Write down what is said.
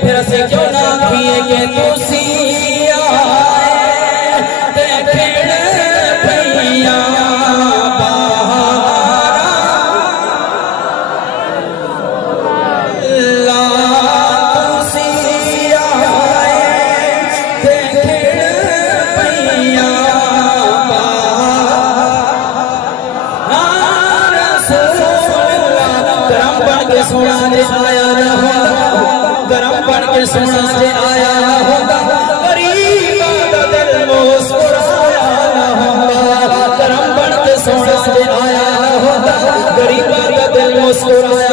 फिर से क्यों ना किए के तुसी आए देखण भैया सोना जे आया न होता गरम बन के सोना जे आया न होता गरीब का दिल मुस्कुराया न होता गरम बन के सोना जे आया न होता गरीब का दिल मुस्कुराया